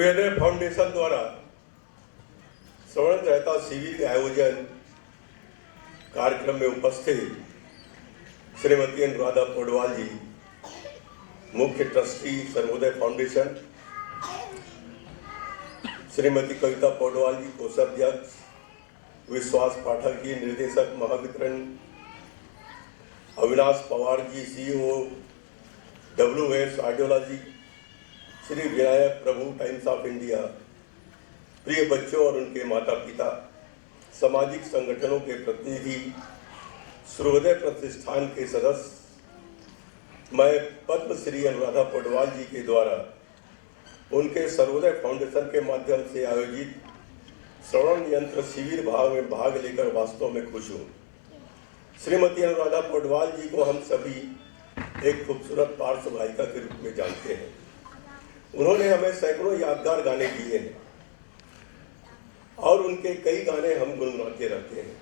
सूर्योदय फाउंडेशन द्वारा श्रवण सहायता शिविर के आयोजन कार्यक्रम में उपस्थित श्रीमती अनुराधा पौडवाल जी, मुख्य ट्रस्टी सर्वोदय फाउंडेशन, श्रीमती कविता पौडवाल जी, कोषाध्यक्ष, विश्वास पाठक जी, निर्देशक Mahavitaran, Avinash Pawar ji, CEO WS audiology, Shri Vinayak Prabhu, times of India, प्रिय बच्चों और उनके माता पिता, सामाजिक संगठनों के प्रतिनिधि, सूर्योदय प्रतिष्ठान के सदस्य, मैं पद्मश्री अनुराधा पौडवाल जी के द्वारा उनके सर्वोदय फाउंडेशन के माध्यम से आयोजित श्रवण यंत्र शिविर भाग में भाग लेकर वास्तव में खुश हूँ। श्रीमती अनुराधा पौडवाल जी को हम सभी एक खूबसूरत पार्श्व गायिका के रूप में जानते हैं। उन्होंने हमें सैकड़ों यादगार गाने दिए हैं और उनके कई गाने हम गुनगुनाते रहते हैं।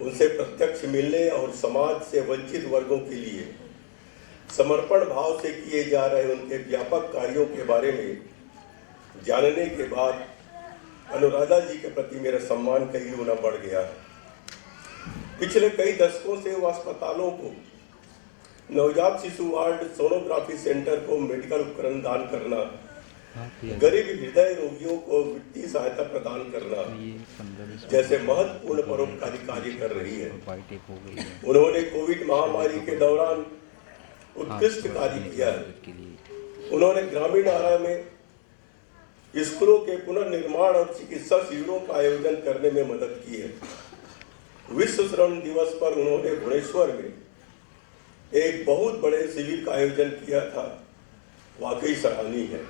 उनसे प्रत्यक्ष मिलने और समाज से वंचित वर्गों के लिए समर्पण भाव से किए जा रहे उनके व्यापक कार्यों के बारे में जानने के बाद अनुराधा जी के प्रति मेरा सम्मान कई गुना बढ़ गया है। पिछले कई दशकों से वो अस्पतालों को नवजात शिशु वार्ड, सोनोग्राफी सेंटर को मेडिकल उपकरण दान करना, गरीब हृदय रोगियों को वित्तीय सहायता प्रदान करना जैसे महत्वपूर्ण परोपकारी कार्य कर रही है। उन्होंने कोविड महामारी के दौरान उत्कृष्ट कार्य किया है। उन्होंने ग्रामीण आरा में स्कूलों के पुनर्निर्माण और चिकित्सा शिविरों का आयोजन करने में मदद की है। विश्व श्रवण दिवस पर उन्होंने भुवनेश्वर में एक बहुत बड़े शिविर का आयोजन किया था, वाकई सराहनीय है।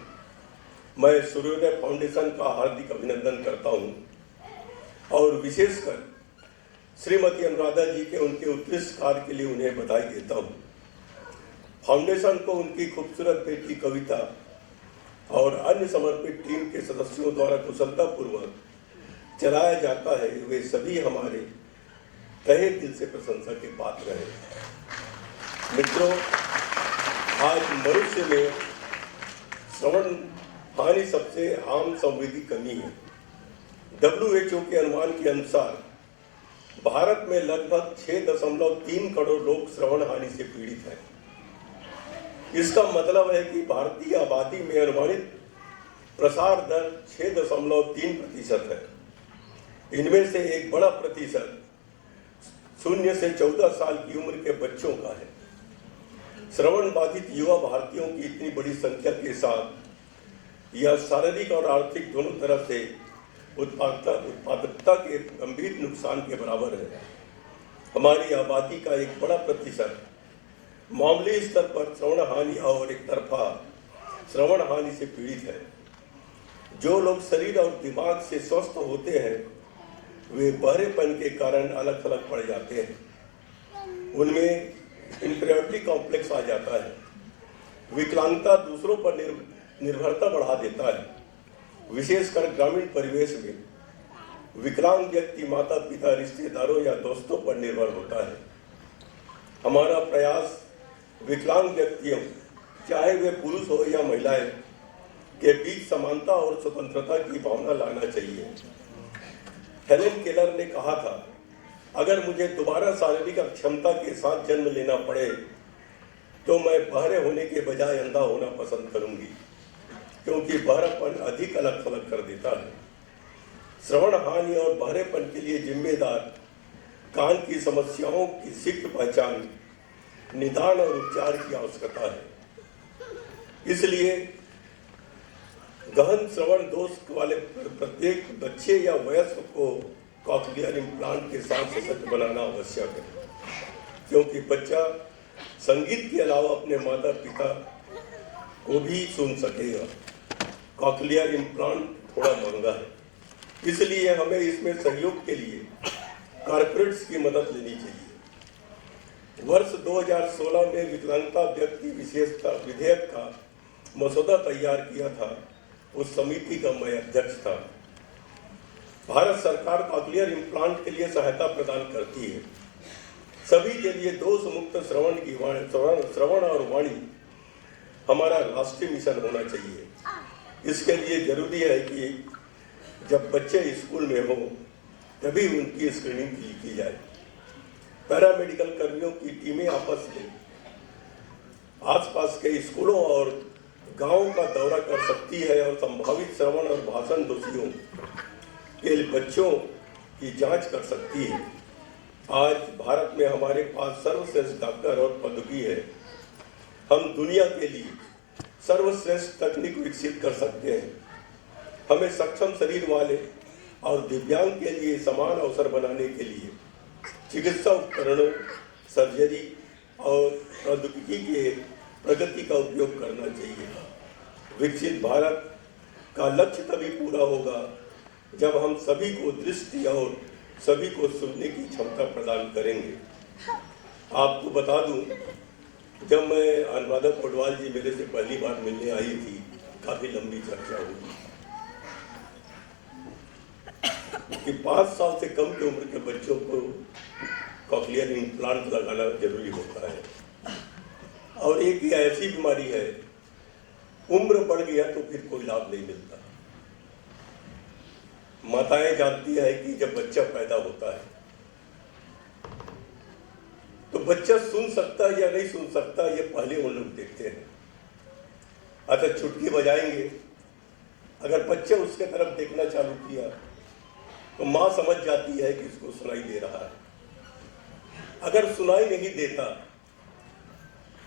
मैं सूर्योदय फाउंडेशन का हार्दिक अभिनंदन करता हूं और विशेषकर श्रीमती अनुराधा जी के उनके उत्कृष्ट कार्य के लिए उन्हें बधाई देता हूं। फाउंडेशन को उनकी खूबसूरत बेटी कविता और अन्य समर्पित टीम के सदस्यों द्वारा कुशलतापूर्वक चलाया जाता है। वे सभी हमारे तहे दिल से प्रशंसा के पात्र हैं। मित्रों, आज मनुष्य में श्रवण हानि सबसे आम संवेदी कमी है। WHO के अनुमान के अनुसार भारत में लगभग 6.3 करोड़ लोग श्रवण हानि से पीड़ित हैं। इसका मतलब है कि भारतीय आबादी में अनुमानित प्रसार दर 6.3% है। इनमें से एक बड़ा प्रतिशत 0 से 14 साल की उम्र के बच्चों का है। श्रवण बाधित युवा भारतीयों की इतनी बड़ी संख्या के साथ यह शारीरिक और आर्थिक दोनों तरह से उत्पादकता के गंभीर नुकसान के बराबर है। हमारी आबादी का एक बड़ा प्रतिशत मामूली स्तर पर श्रवण हानि और एक तरफा श्रवण हानि से पीड़ित है। जो लोग शरीर और दिमाग से स्वस्थ होते हैं वे बहरेपन के कारण अलग थलग पड़ जाते हैं। उनमें इंफीरियरिटी कॉम्प्लेक्स आ जाता है। विकलांगता दूसरों पर निर्भरता बढ़ा देता है। विशेषकर ग्रामीण परिवेश में विकलांग व्यक्ति माता पिता, रिश्तेदारों या दोस्तों पर निर्भर होता है। हमारा प्रयास विकलांग व्यक्तियों, चाहे वे पुरुष हो या महिलाएं, के बीच समानता और स्वतंत्रता की भावना लाना चाहिए। हेलेन केलर ने कहा था, अगर मुझे दोबारा शारीरिक अक्षमता के साथ जन्म लेना पड़े तो मैं बहरे होने के बजाय अंधा होना पसंद करूंगी, क्योंकि बहरापन अधिक अलग थलग कर देता है। श्रवण हानि और बहरेपन के लिए जिम्मेदार कान की समस्याओं की शीघ्र पहचान, निदान और उपचार की आवश्यकता है। इसलिए गहन श्रवण दोष वाले प्रत्येक बच्चे या वयस्क को कॉक्लियर इम्प्लांट के साथ सशक्त बनाना आवश्यक है, क्योंकि बच्चा संगीत के अलावा अपने माता पिता को भी सुन सकेगा। कॉक्लियर इम्प्लांट थोड़ा महंगा है, इसलिए हमें इसमें सहयोग के लिए कॉर्पोरेट्स की मदद लेनी चाहिए। वर्ष 2016 में विकलांगता व्यक्ति विशेषता विधेयक का मसौदा तैयार किया था। उस समिति का मैं अध्यक्ष था। भारत सरकार कॉक्लियर इम्प्लांट के लिए सहायता प्रदान करती है। सभी के लिए दोष मुक्त श्रवण और वाणी हमारा राष्ट्रीय मिशन होना चाहिए। इसके लिए जरूरी है कि जब बच्चे स्कूल में हों तभी उनकी स्क्रीनिंग की जाए। पैरामेडिकल कर्मियों की टीमें आपस में आसपास के स्कूलों और गांवों का दौरा कर सकती है और संभावित श्रवण और भाषण दोषियों के बच्चों की जांच कर सकती है। आज भारत में हमारे पास सर्वश्रेष्ठ डॉक्टर और प्रौद्योगिकी है। हम दुनिया के लिए सर्वश्रेष्ठ तकनीक विकसित कर सकते हैं। हमें सक्षम शरीर वाले और दिव्यांग के लिए समान अवसर बनाने के लिए चिकित्सा उपकरणों, सर्जरी और प्रौद्योगिकी के प्रगति का उपयोग करना चाहिए। विकसित भारत का लक्ष्य तभी पूरा होगा जब हम सभी को दृष्टि और सभी को सुनने की क्षमता प्रदान करेंगे। आपको बता दूं, जब मैं अनुराधा पौडवाल जी मेरे से पहली बार मिलने आई थी, काफी लंबी चर्चा हुई कि 5 साल से कम की उम्र के बच्चों को कॉक्लियर इम्प्लांट लगाना जरूरी होता है और एक ही ऐसी बीमारी है, उम्र बढ़ गया तो फिर कोई लाभ नहीं मिलता। माताएं जानती है कि जब बच्चा पैदा होता है तो बच्चा सुन सकता है या नहीं सुन सकता, ये पहले वो लोग देखते हैं। अच्छा, चुटकी बजाएंगे, अगर बच्चा उसके तरफ देखना चालू किया तो माँ समझ जाती है कि इसको सुनाई दे रहा है। अगर सुनाई नहीं देता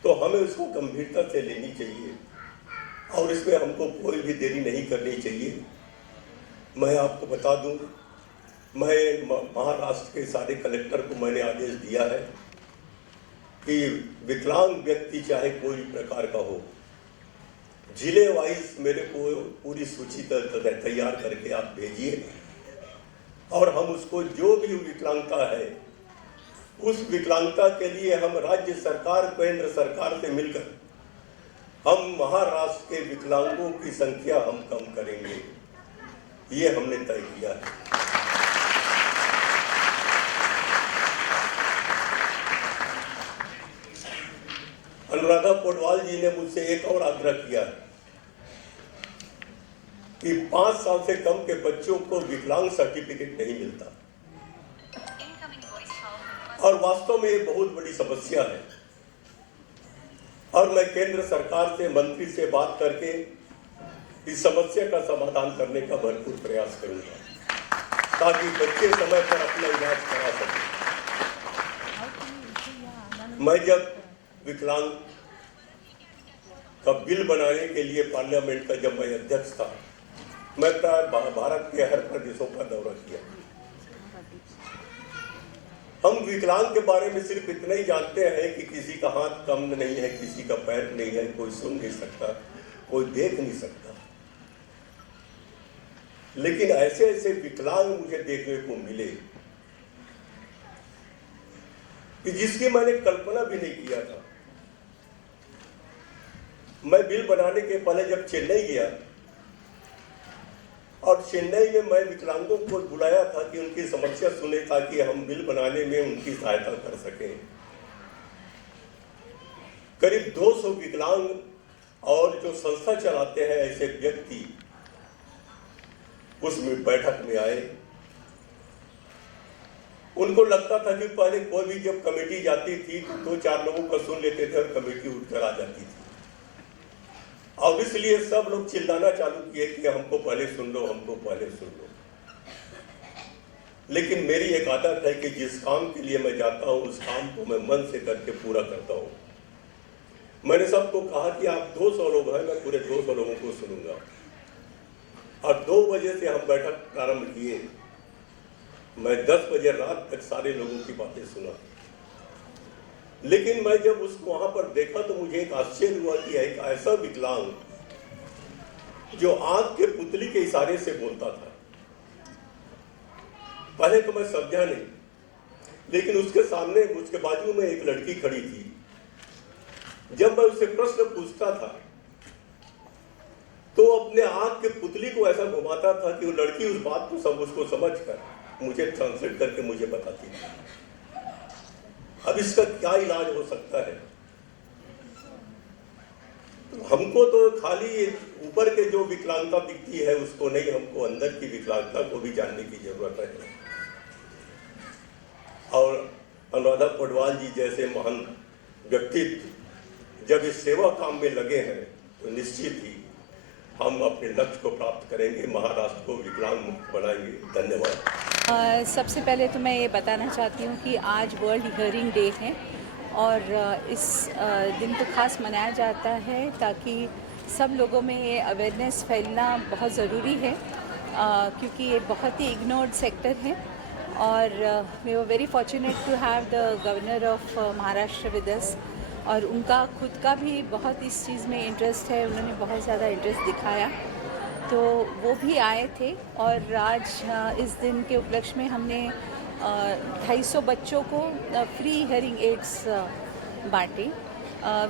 तो हमें उसको गंभीरता से लेनी चाहिए और इसमें हमको कोई भी देरी नहीं करनी चाहिए। मैं आपको बता दूं, मैं महाराष्ट्र के सारे कलेक्टर को मैंने आदेश दिया है कि विकलांग व्यक्ति चाहे कोई प्रकार का हो, जिले वाइज मेरे को पूरी सूची तैयार करके आप भेजिए और हम उसको जो भी विकलांगता है उस विकलांगता के लिए हम राज्य सरकार, केंद्र सरकार से मिलकर हम महाराष्ट्र के विकलांगों की संख्या हम कम करेंगे, ये हमने तय किया है। अनुराधा पौडवाल जी ने मुझसे एक और आग्रह किया कि 5 साल से कम के बच्चों को विकलांग सर्टिफिकेट नहीं मिलता और वास्तव में ये बहुत बड़ी समस्या है और मैं केंद्र सरकार से, मंत्री से बात करके इस समस्या का समाधान करने का भरपूर प्रयास करूंगा ताकि बच्चे समय पर अपना इलाज करा सकें। मैं जब विकलांग का बिल बनाने के लिए पार्लियामेंट का जब मैं अध्यक्ष था, मैं प्राय भारत के हर प्रदेशों का दौरा किया। हम विकलांग के बारे में सिर्फ इतना ही जानते हैं कि किसी का हाथ कम नहीं है, किसी का पैर नहीं है, कोई सुन नहीं सकता, कोई देख नहीं सकता, लेकिन ऐसे ऐसे विकलांग मुझे देखने को मिले कि जिसकी मैंने कल्पना भी नहीं किया था। मैं बिल बनाने के पहले जब चेन्नई गया और चेन्नई में मैं विकलांगों को बुलाया था कि उनकी समस्या सुने ताकि हम बिल बनाने में उनकी सहायता कर सकें। करीब 200 विकलांग और जो संस्था चलाते हैं ऐसे व्यक्ति उस बैठक में आए। उनको लगता था कि पहले कोई भी जब कमेटी जाती थी तो 2-4 लोगों का सुन लेते थे और कमेटी उठकर आ जाती थी और इसलिए सब लोग चिल्लाना चालू किए कि हमको पहले सुन लो, हमको पहले सुन लो। लेकिन मेरी एक आदत है कि जिस काम के लिए मैं जाता हूं उस काम को मैं मन से करके पूरा करता हूं। मैंने सबको कहा कि आप 200 लोग हैं, मैं पूरे 200 लोगों को सुनूंगा और 2 बजे से हम बैठक प्रारंभ किए। मैं 10 बजे रात तक सारे लोगों की बातें सुना। लेकिन मैं जब उसको वहां पर देखा तो मुझे एक आश्चर्य हुआ कि एक ऐसा विकलांग जो आंख के पुतली के इशारे से बोलता था। पहले तो मैं समझा नहीं, लेकिन उसके सामने, उसके बाजू में एक लड़की खड़ी थी। जब मैं उससे प्रश्न पूछता था तो अपने आंख के पुतली को ऐसा घुमाता था कि वो लड़की उस बात को उसको समझ कर मुझे ट्रांसलेट करके मुझे बताती थी। अब इसका क्या इलाज हो सकता है? तो हमको तो खाली ऊपर के जो विकलांगता दिखती है उसको नहीं, हमको अंदर की विकलांगता को भी जानने की जरूरत है। और अनुराधा पौडवाल जी जैसे महान व्यक्तित्व जब इस सेवा काम में लगे हैं तो निश्चित ही हम अपने लक्ष्य को प्राप्त करेंगे, महाराष्ट्र को विकलांग मुक्त बनाएंगे। धन्यवाद। सबसे पहले तो मैं ये बताना चाहती हूँ कि आज वर्ल्ड हियरिंग डे है और इस दिन को खास मनाया जाता है ताकि सब लोगों में ये अवेयरनेस फैलना बहुत ज़रूरी है, क्योंकि ये बहुत ही इग्नोर्ड सेक्टर है। और we were very fortunate to have the governor of Maharashtra with us, और उनका खुद का भी बहुत इस चीज़ में इंटरेस्ट है, उन्होंने बहुत ज़्यादा इंटरेस्ट दिखाया, तो वो भी आए थे। और आज इस दिन के उपलक्ष्य में हमने 250 बच्चों को फ्री हियरिंग एड्स बांटे।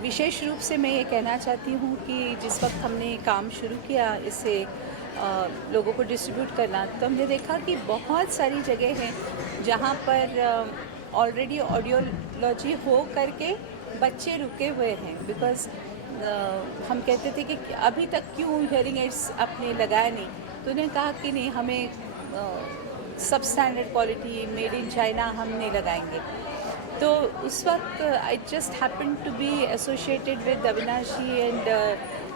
विशेष रूप से मैं ये कहना चाहती हूँ कि जिस वक्त हमने काम शुरू किया इसे लोगों को डिस्ट्रीब्यूट करना, तो हमने देखा कि बहुत सारी जगह हैं जहाँ पर ऑलरेडी ऑडियोलॉजी हो करके बच्चे रुके हुए हैं। बिकॉज़ हम कहते थे कि अभी तक क्यों हियरिंग एड्स आपने लगाया नहीं, तो उन्होंने कहा कि नहीं, हमें सब standard quality made in China हम नहीं लगाएंगे। तो उस वक्त I just happen to be associated with Avinashi and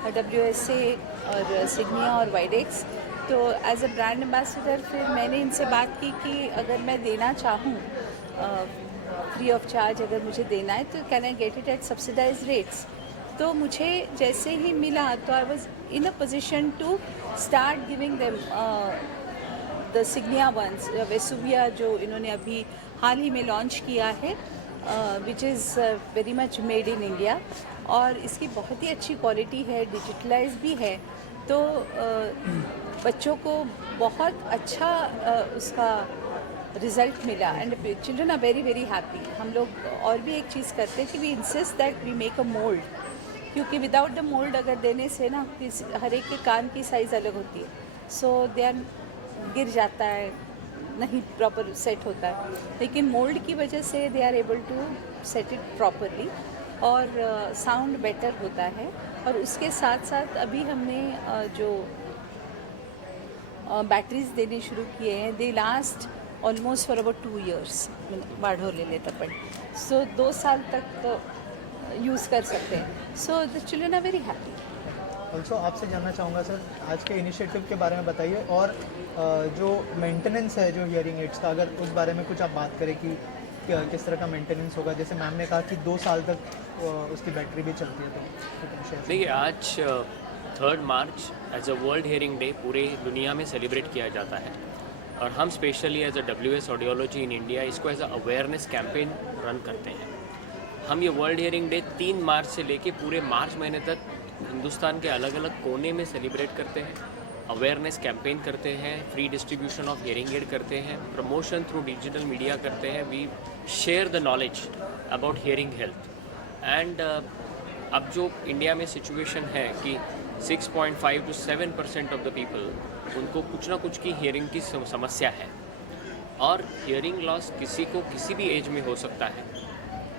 WSA और सिग्निया और वाइडेक्स, तो एज अ ब्रांड एम्बेसडर फिर मैंने इनसे बात की कि अगर मैं देना चाहूँ फ्री ऑफ चार्ज, अगर मुझे देना है तो can I get it at subsidise rates. तो मुझे जैसे ही मिला तो I was in a position to start giving them the Signia ones, वेसुविया जो इन्होंने अभी हाल ही में लॉन्च किया है, which is very much made in India, और इसकी बहुत ही अच्छी क्वालिटी है, डिजिटलाइज भी है। तो बच्चों को बहुत अच्छा उसका रिज़ल्ट मिला and children are very very happy. हम लोग और भी एक चीज़ करते हैं कि we insist that we make a mould, क्योंकि विदाउट द मोल्ड अगर देने से ना हर एक के कान की साइज़ अलग होती है, सो दे आर गिर जाता है, नहीं प्रॉपर सेट होता है। लेकिन मोल्ड की वजह से they are able to set it properly और साउंड बेटर होता है। और उसके साथ साथ अभी हमने जो बैटरीज देने शुरू किए हैं, they last almost for about 2 years वाढवलेले लेता पण, सो 2 साल तक यूज़ कर सकते हैं। So the children are very happy. Also आपसे जानना चाहूँगा सर, आज के इनिशिएटिव के बारे में बताइए, और जो मेंटेनेंस है जो हियरिंग एड्स का, अगर उस बारे में कुछ आप बात करें कि किस तरह का मेंटेनेंस होगा। जैसे मैम ने कहा कि 2 साल तक उसकी बैटरी भी चलती है, तो देखिए आज 3 March as a world hearing day पूरे दुनिया में सेलिब्रेट किया जाता है, और हम specially as a WS audiology in India इसको as a awareness campaign run करते हैं। हम ये वर्ल्ड हियरिंग डे 3 मार्च से लेके पूरे मार्च महीने तक हिंदुस्तान के अलग अलग कोने में सेलिब्रेट करते हैं, अवेयरनेस कैंपेन करते हैं, free distribution of hearing aid करते हैं, प्रमोशन थ्रू डिजिटल मीडिया करते हैं, we share the knowledge about hearing health. And अब जो इंडिया में सिचुएशन है कि 6.5 to 7% ऑफ द पीपल उनको कुछ ना कुछ की हियरिंग की समस्या है, और हियरिंग लॉस किसी को किसी भी एज में हो सकता है।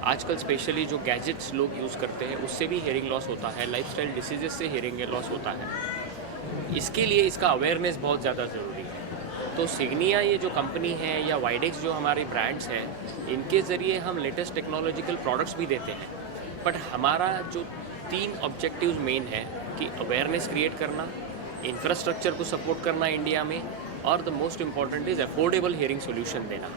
आजकल स्पेशली जो गैजेट्स लोग यूज़ करते हैं उससे भी हियरिंग लॉस होता है, लाइफस्टाइल डिसीजेस से हियरिंग लॉस होता है। इसके लिए इसका अवेयरनेस बहुत ज़्यादा ज़रूरी है। तो सिग्निया ये जो कंपनी है या वाइडेक्स जो हमारे ब्रांड्स हैं, इनके ज़रिए हम लेटेस्ट टेक्नोलॉजिकल प्रोडक्ट्स भी देते हैं, बट हमारा जो 3 ऑब्जेक्टिव्स मेन है कि अवेयरनेस क्रिएट करना, इंफ्रास्ट्रक्चर को सपोर्ट करना इंडिया में, और the most important is affordable hearing solution देना।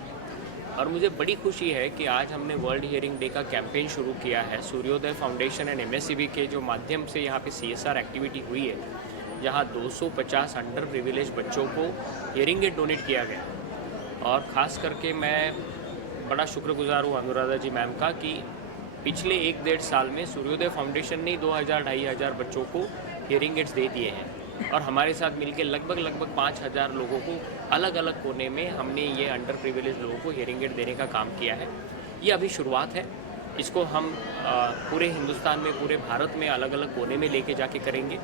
और मुझे बड़ी खुशी है कि आज हमने वर्ल्ड हियरिंग डे का कैंपेन शुरू किया है। सूर्योदय फाउंडेशन एंड MSCB के जो माध्यम से यहाँ पे CSR एक्टिविटी हुई है, जहाँ 250 अंडर प्रिविलेज बच्चों को हियरिंग एड डोनेट किया गया। और ख़ास करके मैं बड़ा शुक्रगुजार हूँ अनुराधा जी मैम का कि पिछले 1-1.5 साल में सूर्योदय फाउंडेशन ने 2000-2500 बच्चों को हियरिंग एड्स दे दिए हैं, और हमारे साथ मिलकर लगभग 5000 लोगों को अलग अलग कोने में हमने ये अंडर प्रिविलेज लोगों को हियरिंग एड देने का काम किया है। ये अभी शुरुआत है, इसको हम पूरे हिंदुस्तान में, पूरे भारत में अलग अलग कोने में लेके जाके करेंगे।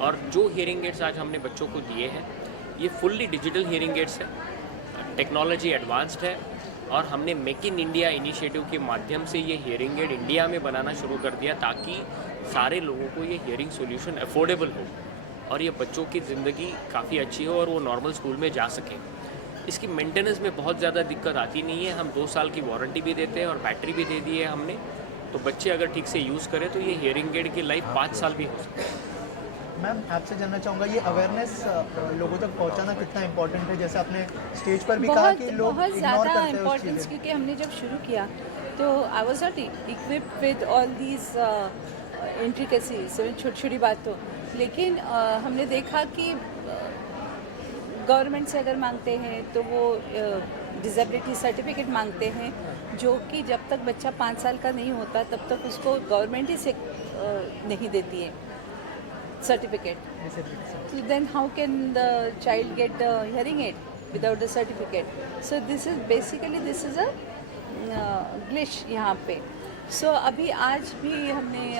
और जो हियरिंग एड्स आज हमने बच्चों को दिए हैं, ये फुल्ली डिजिटल हियरिंग एड्स है, टेक्नोलॉजी एडवांस्ड है, और हमने मेक इन इंडिया इनिशिएटिव के माध्यम से ये हियरिंग एड इंडिया में बनाना शुरू कर दिया ताकि सारे लोगों को ये हियरिंग सॉल्यूशन अफोर्डेबल हो और ये बच्चों की ज़िंदगी काफ़ी अच्छी हो और वो नॉर्मल स्कूल में जा सकें। इसकी मेंटेनेंस में बहुत ज़्यादा दिक्कत आती नहीं है। हम 2 साल की वारंटी भी देते हैं और बैटरी भी दे दी है हमने, तो बच्चे अगर ठीक से यूज़ करें तो ये हियरिंग एड की लाइफ 5 साल भी हो सकती है। मैम आपसे जानना चाहूँगा ये अवेयरनेस लोगों तक पहुँचाना कितना इम्पोर्टेंट है, जैसे आपने स्टेज पर भी कहा कि लोग बहुत इग्नोर ज़्यादा करते हैं उस इम्पोर्टेंस, चीज़ें। क्योंकि हमने जब शुरू किया तो I was not equipped with all these intricacies, छोटी छोटी बातों, लेकिन हमने देखा कि गवर्नमेंट से अगर मांगते हैं तो वो डिसेबिलिटी सर्टिफिकेट मांगते हैं, जो कि जब तक बच्चा 5 साल का नहीं होता तब तक उसको गवर्नमेंट ही से नहीं देती है certificate. So then how can the child get the hearing aid without the certificate? So this is a glitch यहाँ पे. So अभी आज भी हमने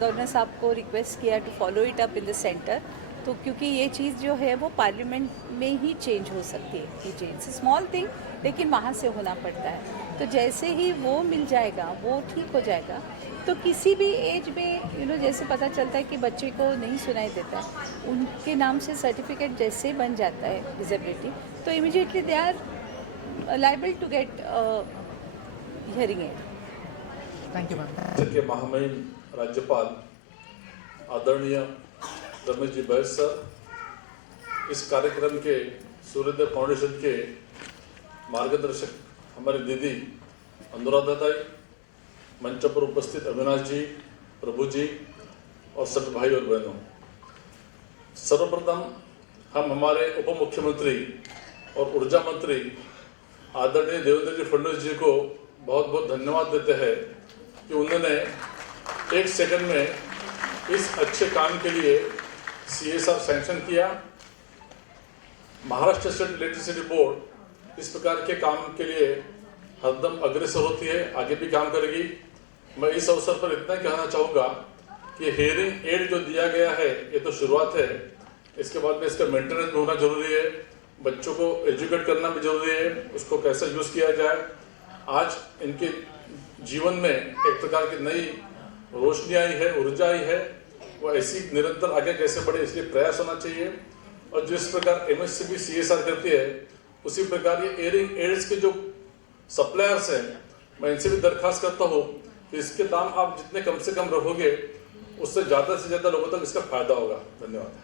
गवर्नर साहब को रिक्वेस्ट किया to follow it up in the centre, तो क्योंकि ये चीज़ जो है वो पार्लियामेंट में ही चेंज हो सकती है. ये चेंज स्मॉल थिंग, लेकिन वहाँ से होना पड़ता है. तो जैसे ही वो मिल जाएगा, वो ठीक हो जाएगा, तो किसी भी एज में जैसे पता चलता है कि बच्चे को नहीं सुनाई देता है, उनके नाम से सर्टिफिकेट जैसे बन जाता है डिसेबिलिटी, तो immediately they are liable to get hearing aid. Thank you ma'am. के महामहिम राज्यपाल आदरणीय रमेश जी बैस सर, इस कार्यक्रम के सूर्योदय फाउंडेशन के मार्गदर्शक हमारी दीदी अनुराधा ताई, मंच पर उपस्थित अविनाश जी, प्रभु जी और सभी भाई और बहनों, सर्वप्रथम हम हमारे उप मुख्यमंत्री और ऊर्जा मंत्री आदरणीय देवेंद्र जी फडणवीस जी को बहुत बहुत धन्यवाद देते हैं कि उन्होंने 1 सेकंड में इस अच्छे काम के लिए CSR सैंक्शन किया. महाराष्ट्र स्टेट इलेक्ट्रिसिटी बोर्ड इस प्रकार के काम के लिए हरदम अग्रसर होती है, आगे भी काम करेगी. मैं इस अवसर पर इतना कहना चाहूँगा कि हियरिंग एड जो दिया गया है ये तो शुरुआत है, इसके बाद में इसका मेंटेनेंस भी होना जरूरी है, बच्चों को एजुकेट करना भी जरूरी है, उसको कैसे यूज़ किया जाए. आज इनके जीवन में एक प्रकार की नई रोशनी आई है, ऊर्जा आई है, वो ऐसी निरंतर आगे कैसे बढ़े इसलिए प्रयास होना चाहिए. और जिस प्रकार MSC भी CSR करती है, उसी प्रकार ये हियरिंग एड्स के जो सप्लायर्स हैं, मैं इनसे भी दरख्वास्त करता हूँ कि इसके दाम आप जितने कम से कम रखोगे, उससे ज़्यादा से ज़्यादा लोगों तक इसका फायदा होगा. धन्यवाद.